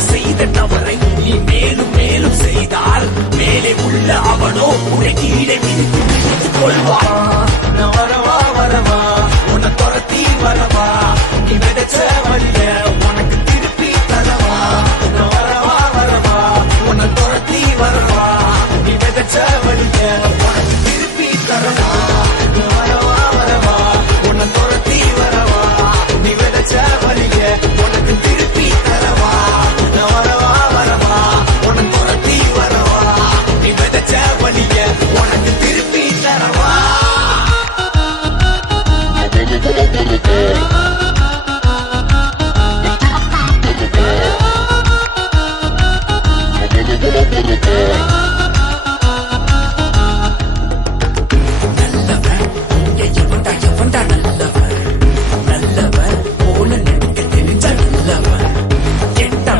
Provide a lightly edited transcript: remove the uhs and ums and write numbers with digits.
செய்த தவறை நீ மேலும் மேலும் செய்தால் மேலே உள்ள அவனோ உன்னை கீழே விரித்து கொள்வான்.